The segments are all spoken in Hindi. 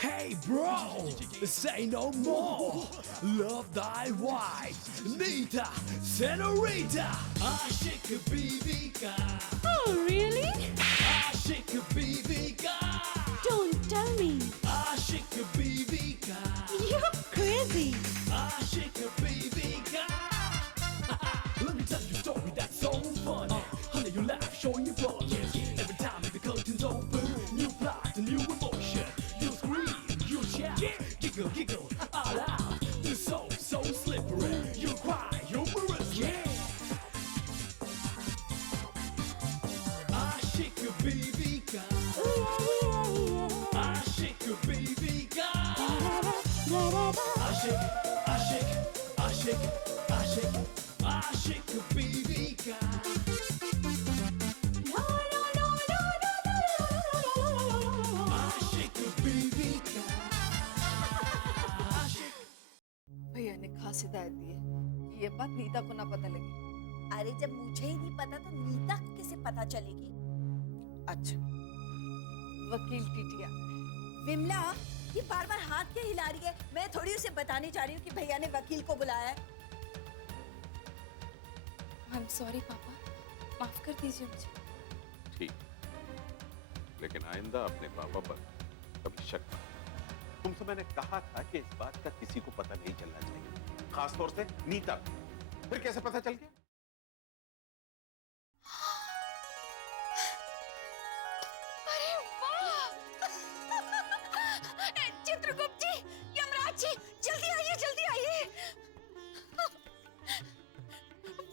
Hey bro, say no more. Love thy wife, Nita, Senorita. Aşık Bibika. Oh, really? Aşık Bibika. Don't tell me. Aşık Bibika. You're crazy. Aşık Bibika. Let me tell you a story that's so funny. Honey, you laugh, showing your flaws. Every time the curtains open, new plot, a new emotion. You scream, you shout, giggle, giggle, all out. The soul so slippery. You cry, humorously. Aşık Bibika. Aşık Bibika. Aşık, aşık, aşık, aşık, aşık Bibika. No, no, no, no, no, no. Aşık Bibika. Aşık. भैया ने खास हिदायत दी है कि ये बात नीता को ना पता लगे। अरे जब मुझे ही नहीं पता तो नीता को कैसे पता चलेगी? अच्छा, वकील टिटिया। विमला, ये बार बार हाथ क्यों हिला रही है? मैं थोड़ी उसे बताने जा रही हूँ कि भैया ने वकील को बुलाया है। आई एम सॉरी पापा, माफ कर दीजिए मुझे। ठीक, लेकिन आइंदा अपने पापा पर कभी शक मत। तुमसे मैंने कहा था कि इस बात का किसी को पता नहीं चलना चाहिए, खासतौर से नीता को। फिर कैसे पता चल गया? अरे वाह! चित्रगुप्त जी, यमराज जी, जल्दी आइए, जल्दी आइए।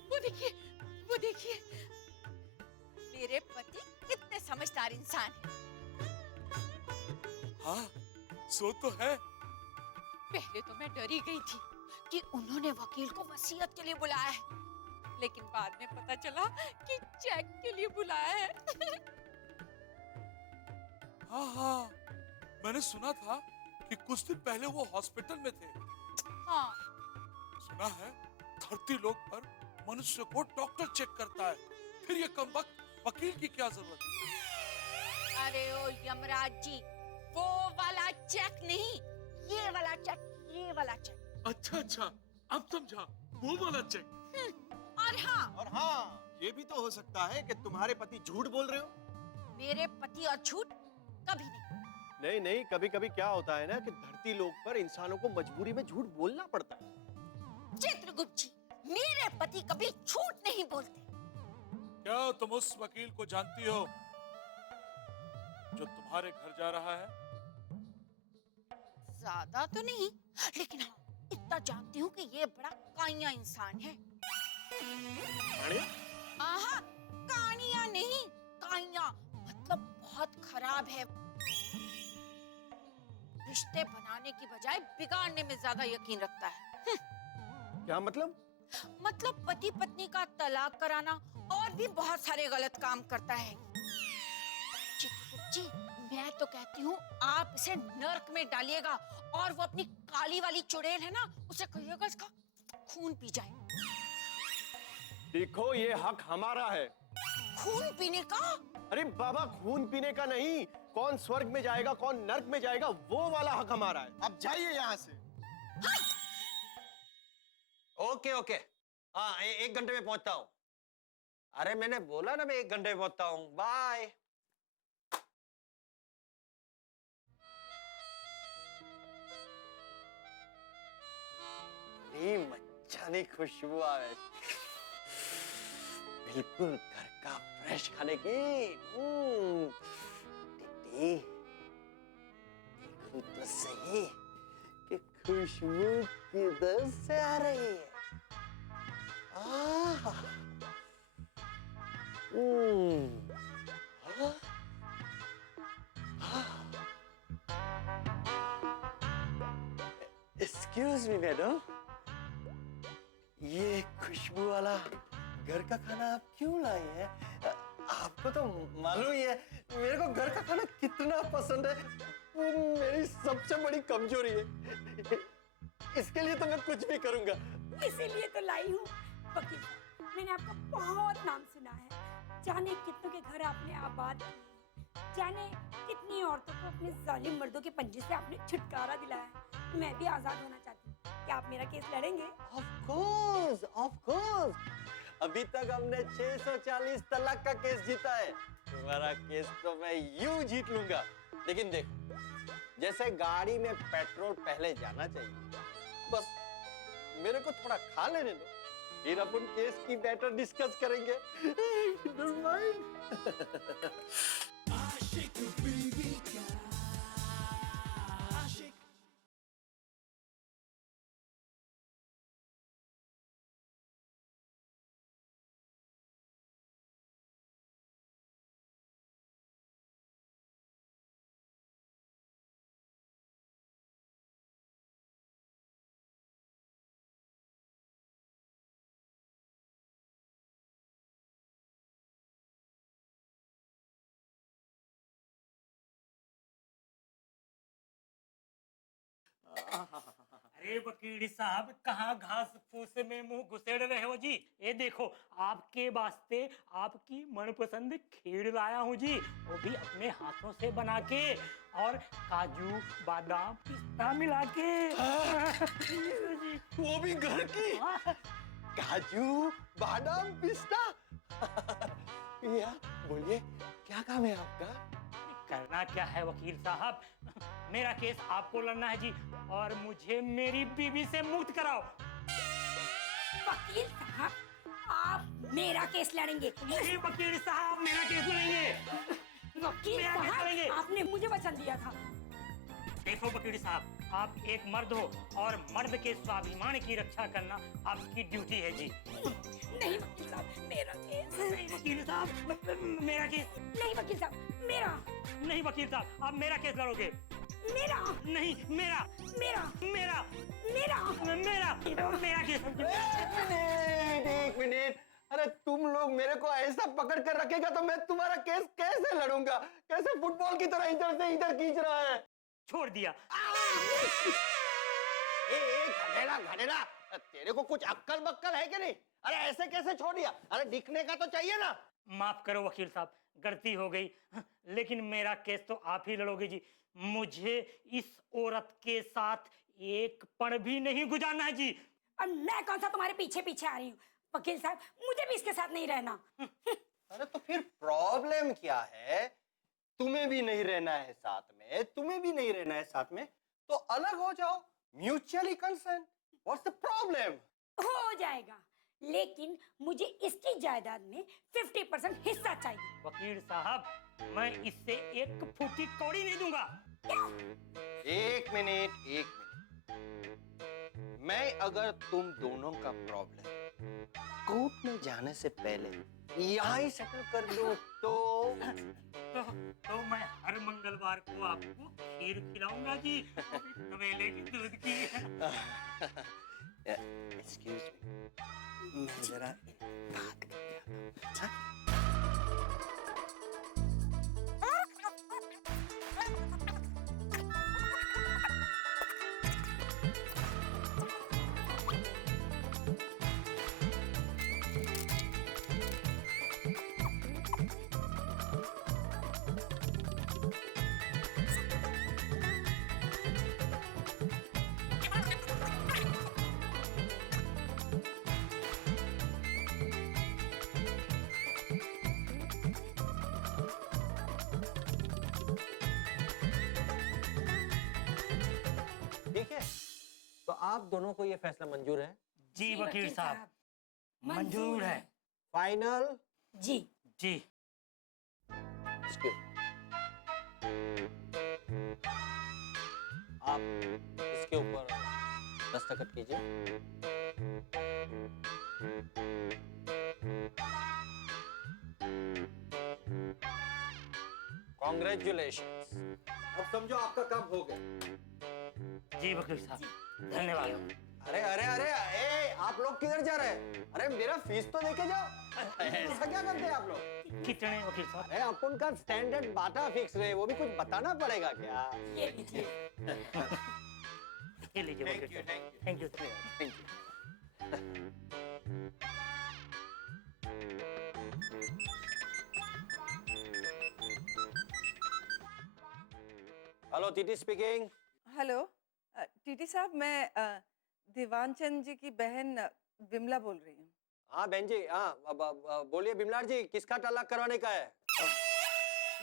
वो देखिए, वो देखिए। मेरे पति कितने समझदार इंसान हैं। हाँ, सो तो है। पहले तो मैं डरी गई थी कि उन्होंने वकील को वसीयत के लिए बुलाया है, लेकिन बाद में पता चला कि चेक के लिए बुलाया है। हाँ हाँ, मैंने सुना था कि कुछ दिन पहले वो हॉस्पिटल में थे। हाँ, सुना है धरती लोक पर मनुष्य को डॉक्टर चेक करता है, फिर ये कमबख्त वकील की क्या जरूरत है? अरे ओ यमराज जी, वो वाला चेक नहीं, ये वाला चेक, ये वाला चेक। अच्छा अच्छा, अब समझा, वो वाला चेक। और हाँ, ये भी तो हो सकता है कि तुम्हारे पति झूठ बोल रहे हो। मेरे पति और झूठ कभी नहीं। नहीं नहीं, कभी कभी क्या होता है ना कि धरती लोक पर इंसानों को मजबूरी में झूठ बोलना पड़ता है। चित्रगुप्त जी, मेरे पति कभी झूठ नहीं बोलते। क्या तुम उस वकील को जानती हो जो तुम्हारे घर जा रहा है? ज्यादा तो नहीं, लेकिन हाँ, इतना जानती हूँ कि ये बड़ा काइया इंसान है। आहा, कानिया नहीं, काइया मतलब बहुत खराब है। रिश्ते बनाने की बजाय बिगाड़ने में ज्यादा यकीन रखता है। क्या मतलब? मतलब पति पत्नी का तलाक कराना और भी बहुत सारे गलत काम करता है। चित्रगुप्त जी, मैं तो कहती हूँ आप इसे नर्क में डालिएगा और वो अपनी काली वाली चुड़ैल है ना, उसे कहिएगा इसका खून पी जाए। देखो, ये हक हमारा है। खून पीने का? अरे बाबा, खून पीने का नहीं, कौन स्वर्ग में जाएगा कौन नर्क में जाएगा, वो वाला हक हमारा है। अब जाइए यहाँ से। ओके ओके, हाँ, 1 घंटे में पहुंचता हूँ। अरे मैंने बोला ना, मैं 1 घंटे में पहुंचता हूँ। बाय। मच्छानी खुशबू आवे, बिल्कुल घर का फ्रेश खाने की। टिटी, देखो तो सही कि खुशबू किधर से आ रही है। एक्सक्यूज मी मैडम, ये खुशबू वाला घर का खाना आप क्यों लाई है? आपको तो मालूम ही है मेरे को घर का खाना कितना पसंद है, वो मेरी सबसे बड़ी कमजोरी है। इसके लिए तो मैं कुछ भी करूंगा। इसीलिए तो लाई हूँ। वकील साहब, मैंने आपका बहुत नाम सुना है, जाने कितनों के घर आपने आबाद किए। जाने कितनी औरतों को अपने जालिम मर्दों के पंजे से आपने छुटकारा दिलाया है। मैं भी आजाद होना चाहती हूँ। क्या आप मेरा केस लड़ेंगे? Of course. अभी तक हमने 640 तलाक का केस जीता है। तुम्हारा केस तो मैं यूं जीत लूंगा। लेकिन देख, जैसे गाड़ी में पेट्रोल पहले जाना चाहिए, बस मेरे को थोड़ा खा लेने दो, फिर अपन केस की मैटर डिस्कस करेंगे। Don't mind। Ashik baby ka Ashik अरे वकील साहब, कहाँ घास फूस में मुंह घुसेड़ रहे हो जी? ये देखो, आपके वास्ते आपकी मनपसंद खीर लाया हूँ जी, वो भी अपने हाथों से बना के, और काजू बादाम पिस्ता मिला के। वो भी घर की? काजू बादाम पिस्ता। भैया बोलिए, क्या काम है आपका? करना क्या है वकील साहब, मेरा केस आपको लड़ना है जी, और मुझे मेरी बीवी से मुक्त कराओ। वकील साहब, आप मेरा केस लड़ेंगे? नहीं वकील साहब, मेरा केस लड़ेंगे। वकील मेरा केस लड़ेंगे। साहब, आपने मुझे वचन दिया था। देखो वकील साहब, आप एक मर्द हो और मर्द के स्वाभिमान की रक्षा करना आपकी ड्यूटी है जी। नहीं वकील साहब, मेरा केस। नहीं वकील साहब, मेरा केस। नहीं वकील साहब, मेरा। नहीं वकील साहब, आप मेरा केस लड़ोगे। मेरा। नहीं, मेरा। मेरा। मेरा। मेरा। मेरा केस। एक मिनट, अरे तुम लोग मेरे को ऐसा पकड़ कर रखेगा तो मैं तुम्हारा केस कैसे लड़ूंगा? कैसे फुटबॉल की तरह इधर से इधर खींच रहा है? छोड़ दिया। घड़ेला घड़ेला, तेरे को कुछ अक्कल बक्कल है कि नहीं? अरे ऐसे कैसे छोड़ दिया? अरे दिखने का तो चाहिए ना। माफ करो वकील साहब, गलती हो गई, लेकिन मेरा केस तो आप ही लड़ोगे जी। मुझे इस औरत के साथ एक पल भी नहीं गुजारना है जी। और मैं कौन सा तुम्हारे पीछे पीछे आ रही हूँ? वकील साहब, मुझे भी इसके साथ नहीं रहना। अरे तो फिर प्रॉब्लम क्या है? तुम्हें भी नहीं रहना है साथ में, तुम्हें भी नहीं रहना है साथ में, तो अलग हो जाओ, mutually concern. What's the problem? हो जाएगा, लेकिन मुझे इसकी जायदाद में 50% हिस्सा चाहिए। वकील साहब, मैं इससे एक फूटी कौड़ी नहीं दूंगा। एक मिनट, मैं अगर तुम दोनों का प्रॉब्लम कोर्ट में जाने से पहले यहाँ ही सेटल कर दूं तो मैं हर मंगलवार को आपको खीर खिलाऊंगा जी, तवेले की दूध की। एक्सक्यूज मी, मैं जरा बात करके आता हूं। ठीक है, तो आप दोनों को ये फैसला मंजूर है? जी वकील साहब, मंजूर है। फाइनल? जी। जी। आप इसके ऊपर दस्तखत कीजिए। कॉन्ग्रेचुलेशंस। अब समझो आपका काम हो गया। जी वकील साहब, धन्यवाद। अरे अरे अरे ए, आप लोग किधर जा रहे हैं? अरे मेरा फीस तो देके जाओ। ऐसा क्या करते हैं आप लोग? कितने वकील साहब? अरे अपन का स्टैंडर्ड बाटा फिक्स रहे, वो भी कुछ बताना पड़ेगा क्या? ये लीजिए। ये लीजिए वकील साहब। Thank you. Thank you. Hello TT speaking. Hello TT साहब, मैं दीवानचंद जी की बहन विमला बोल रही हूँ। हाँ बहन जी, हाँ बोलिए बिमलार जी, किसका तलाक करवाने का है?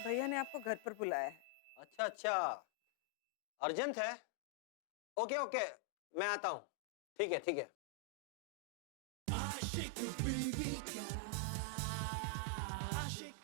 भैया ने आपको घर पर बुलाया है। अच्छा अच्छा, अर्जेंट है। ओके ओके, मैं आता हूँ। ठीक है ठीक है। आशिक बीवी का आशिक।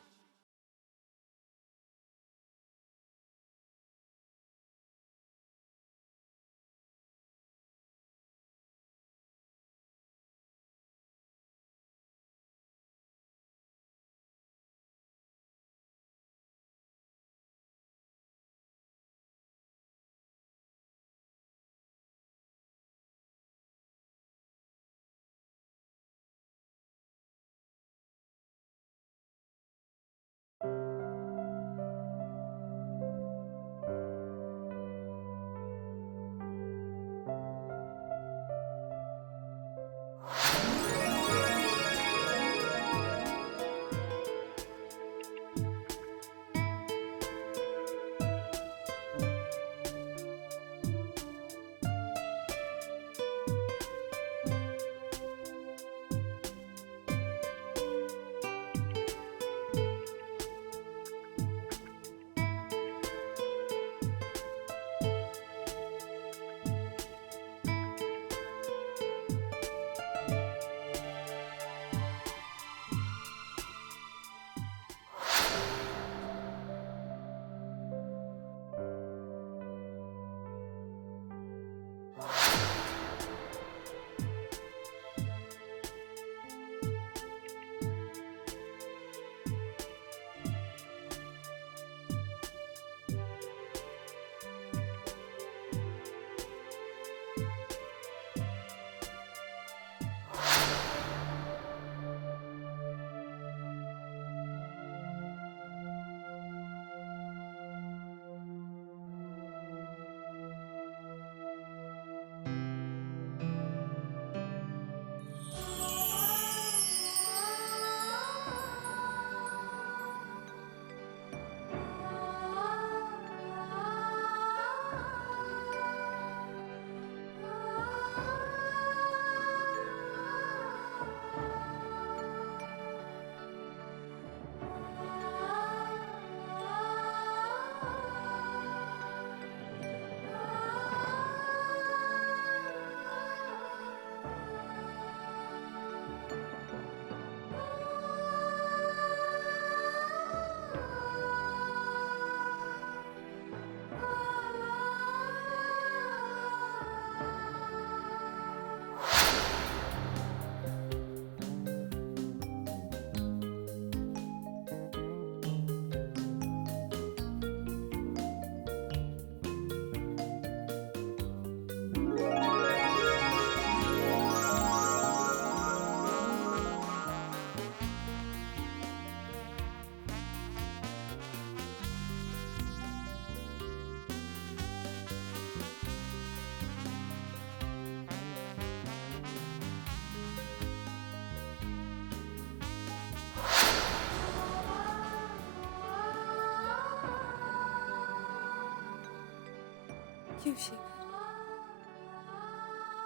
क्यों शेखर,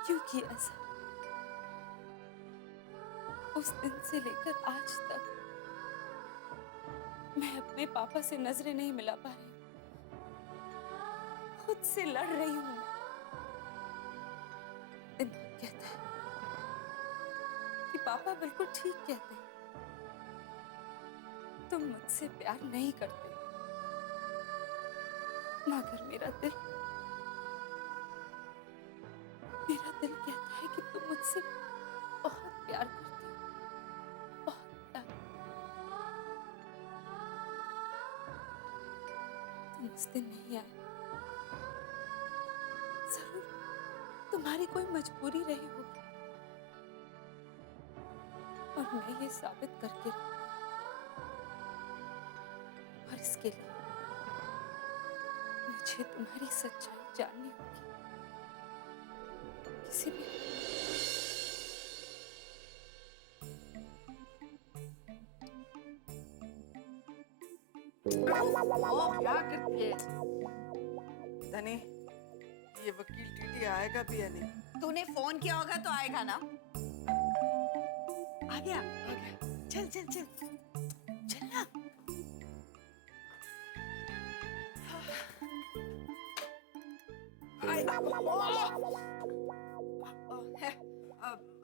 क्यों किया ऐसा? उस दिन से लेकर आज तक मैं अपने पापा से नजरें नहीं मिला पा रही, खुद से लड़ रही हूं मैं। दिमाग कहता है कि पापा बिल्कुल ठीक कहते हैं, तुम मुझसे प्यार नहीं करते, मगर मेरा दिल कहता है कि तुम मुझसे बहुत प्यार करती हो, बहुत प्यार। तुम उस दिन नहीं आए, जरूर तुम्हारी कोई मजबूरी रही होगी, और मैं ये साबित करके और इसके लिए मुझे तुम्हारी सच्चाई जाननी होगी। किसी भी क्या करती है? नहीं ये वकील टीटी आएगा भी या नहीं। तूने फोन किया होगा तो आएगा ना। आ गया। चल चल चल चल ना।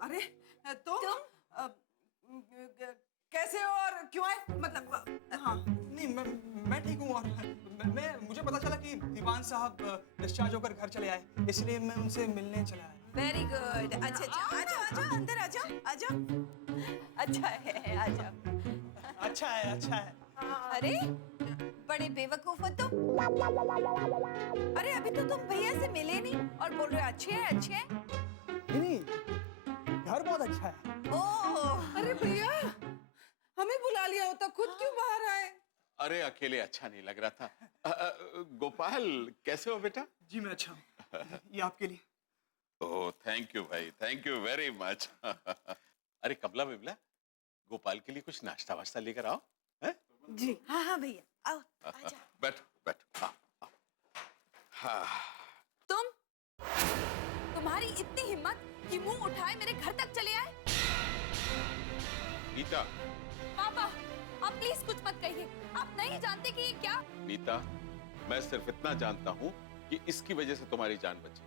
अरे तो कैसे हो और क्यों आए? मतलब हाँ नहीं मैं ठीक हूँ और मैं मुझे पता चला कि दीवान साहब डिस्चार्ज होकर घर चले आए, इसलिए मैं उनसे मिलने चला आया। Very good. अच्छा अच्छा आ जाओ अंदर आ जाओ आ जाओ। अच्छा है आ जाओ। अच्छा है। अरे बड़े बेवकूफ हो तुम। अरे अभी तो तुम भैया से मिले नहीं और बोल रहे हो अच्छे हैं। नहीं घर बहुत अच्छा है। ओह अरे भैया हमें बुला लिया होता, खुद क्यों बाहर आए? अरे अकेले अच्छा नहीं लग रहा था। गोपाल कैसे हो बेटा? जी मैं अच्छा हूँ। ये आपके लिए। ओह थैंक यू भाई, थैंक यू वेरी मच। अरे कमला बिमला, गोपाल के लिए कुछ नाश्ता वाश्ता लेकर आओ। हैं? जी हाँ भैया आओ आजा। बैठो हाँ। तुम्हारी इतनी हिम्मत कि मुंह उठाए मेरे घर तक चले आए। नीता, पापा आप प्लीज कुछ मत कहिए, आप नहीं जानते कि ये क्या। नीता, मैं सिर्फ इतना जानता हूँ कि इसकी वजह से तुम्हारी जान बची।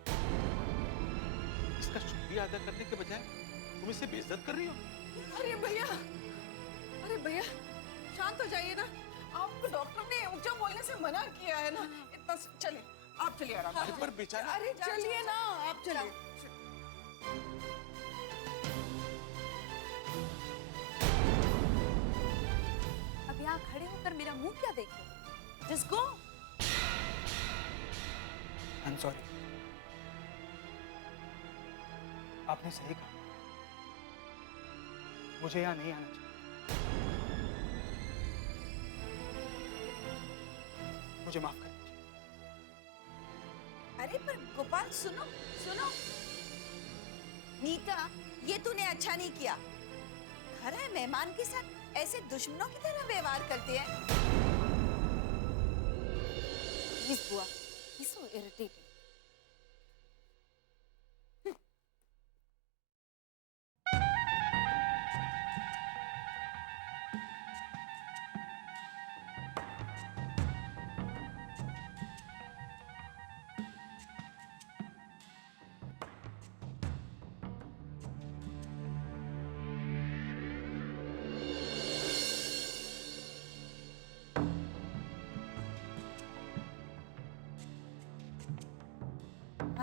इसका शुक्रिया अदा करने के बजाय तुम इसे बेइज्जत कर रही हो। अरे भैया शांत हो जाइए ना। आपको डॉक्टर ने ऊंचा बोलने से मना किया है ना। इतना चलिए आप चलिए आराम से। पर बेचारा। अरे चलिए ना आप चलिए। अब यहाँ खड़े होकर मेरा मुंह क्या देखे? Just go. I'm sorry। आपने सही कहा, मुझे यहाँ नहीं आना चाहिए। मुझे माफ कर दीजिए। अरे पर गोपाल सुनो। नीता ये तूने अच्छा नहीं किया। घर है मेहमान के साथ ऐसे दुश्मनों की तरह व्यवहार करते हैं। Please, बुआ, he's so irritating.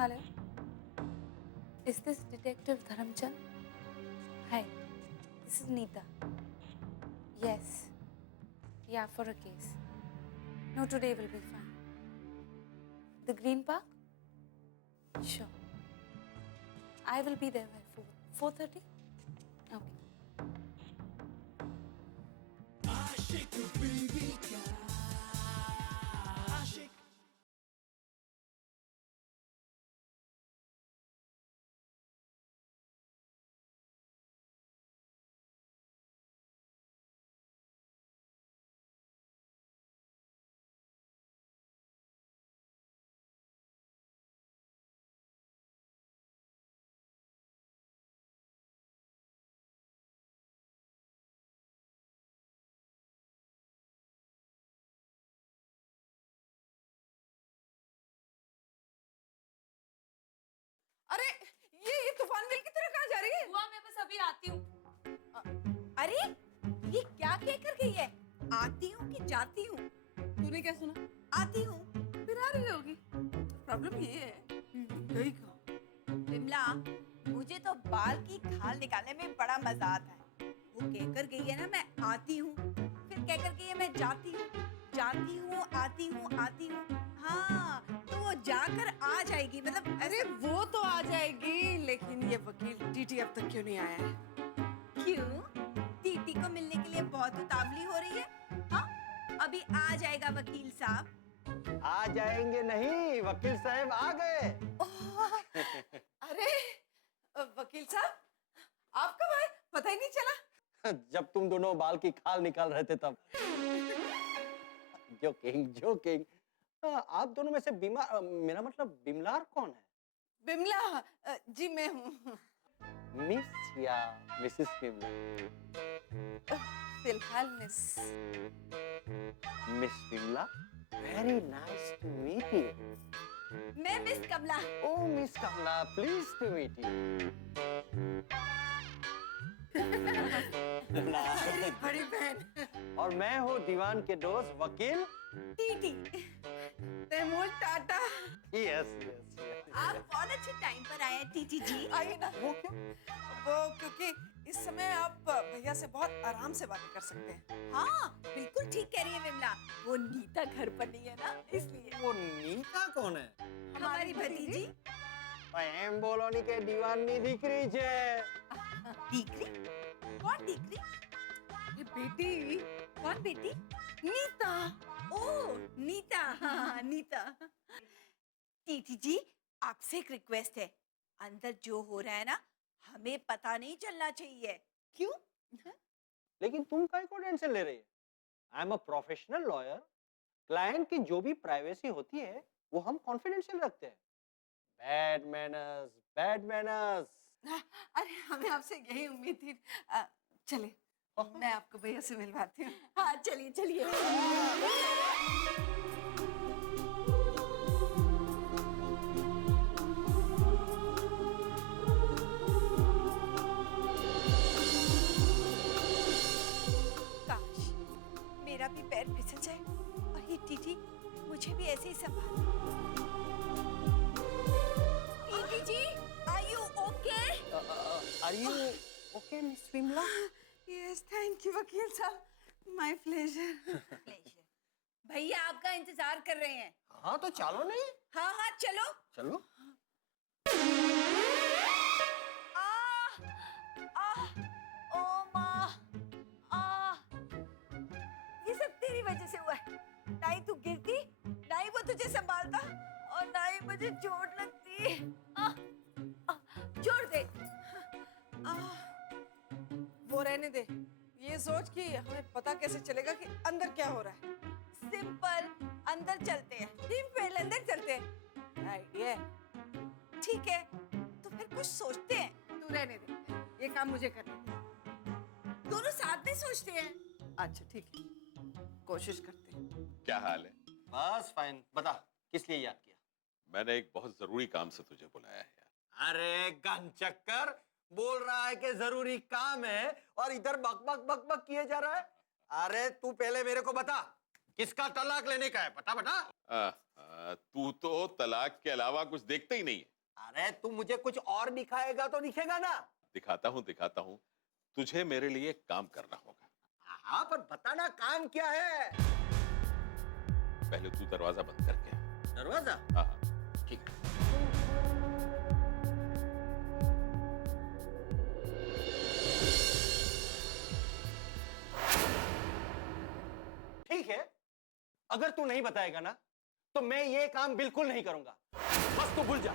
Hello. Is this Detective Dharamchand? Hi, this is Neeta. Yes. Yeah, for a case. No, today will be fine. The Green Park? Sure. I will be there by 4:30? Okay. अरे ये तूफान बिल की तरह कहाँ जा रही है? बुआ मैं बस अभी आती हूँ। अरे ये क्या कह कर गई है? आती हूँ कि जाती हूँ? तूने क्या सुना? आती हूँ। फिर आ रही होगी। प्रॉब्लम ये है गई कहाँ? विमला मुझे तो बाल की खाल निकालने में बड़ा मजा आता है। वो कहकर गई है ना मैं आती हूँ, फिर कहकर गई है मैं जाती हूँ आती हूँ। हाँ तो वो जाकर आ जाएगी, मतलब अरे वो तो आ जाएगी, लेकिन ये वकील टीटी अब तक क्यों नहीं आया है? क्यों? टीटी को मिलने के लिए बहुत उतावली हो रही है? हाँ अभी आ जाएगा वकील साहब। आ जाएंगे नहीं, वकील साहब आ गए। अरे वकील साहब आप कब आए? पता ही नहीं चला। जब तुम दोनों बाल की खाल निकाल रहे थे तब। जोकिंग। आप दोनों में से बीमार मेरा मतलब बिमलार कौन है? बिमला जी मैं हूँ। मिस या मिसेस बिमला? फिलहाल Miss. Miss Bimla, very nice to meet you. मैं Miss Kamla. Oh Miss Kamla, please to meet you. बड़ी बहन। और मैं हूँ दीवान के दोस्त वकील TT. Taimur Tata. Yes yes. आप बहुत अच्छे टाइम पर आए हैं टीटी जी। आइए ना। वो क्यों? वो क्योंकि इस समय आप भैया से बहुत आराम से बातें कर सकते हैं। हाँ बिल्कुल ठीक कह रही है विमला, वो नीता घर पर नहीं है ना इसलिए। वो नीता कौन है? हमारी भतीजी। एम बोलोनी के दीवान नी दिकरी छे। दीकरी? कौन दीकरी? ये बेटी। कौन बेटी? नीता। ओह नीता, हाँ नीता। टीटी जी आपसे एक रिक्वेस्ट है, अंदर जो हो रहा है ना हमें पता नहीं चलना चाहिए। क्यों? लेकिन तुम काहे को टेंशन ले रही है? I am a professional lawyer. Client की जो भी प्राइवेसी होती है वो हम कॉन्फिडेंशियल रखते हैं। Bad manners, bad manners. अरे हमें आपसे यही उम्मीद थी। चले मैं आपको भैया से मिलवाती हूँ। हाँ चलिए चलिए। काश मेरा भी पैर फिसल जाए और ये टीटी मुझे भी ऐसे ही संभाले। TT ji, are you okay? Are you okay miss Vimla? Yes thank you वकील साहब, माय प्लेजर। भैया आपका इंतजार कर रहे हैं। हाँ तो चलो नहीं। हाँ हाँ चलो चलो। ओ माँ, ये सब तेरी वजह से हुआ है। ना ही तू गिरती, ना ही वो तुझे संभालता और ना ही मुझे चोट लगती। छोड़ दे। वो रहने दे। ये सोच कि हमें पता कैसे चलेगा कि अंदर क्या हो रहा है। सिंपल, अंदर चलते हैं। सिंपल, अंदर चलते हैं। आइडिया। ठीक है, तो फिर कुछ सोचते हैं। तू रहने दे, ये काम मुझे करना है। दोनों साथ में सोचते हैं। अच्छा ठीक है, कोशिश करते हैं। क्या हाल है? बस फाइन। बता किस लिए याद किया? मैंने एक बहुत जरूरी काम से तुझे बुलाया है यार। अरे गन चक्कर बोल रहा है कि जरूरी काम है और इधर बक बक बक बक किए जा रहा है। अरे तू पहले मेरे को बता किसका तलाक लेने का है? बता बता। तू तो तलाक के अलावा कुछ देखता ही नहीं है। अरे तू मुझे कुछ और दिखाएगा तो दिखेगा ना। दिखाता हूँ। तुझे मेरे लिए काम करना होगा। हाँ पर बताना काम क्या है? पहले तू दरवाजा बंद करके आ। दरवाजा? हाँ हाँ ठीक है। ठीक है, अगर तू नहीं बताएगा ना तो मैं ये काम बिल्कुल नहीं करूंगा। बस तू भूल जा।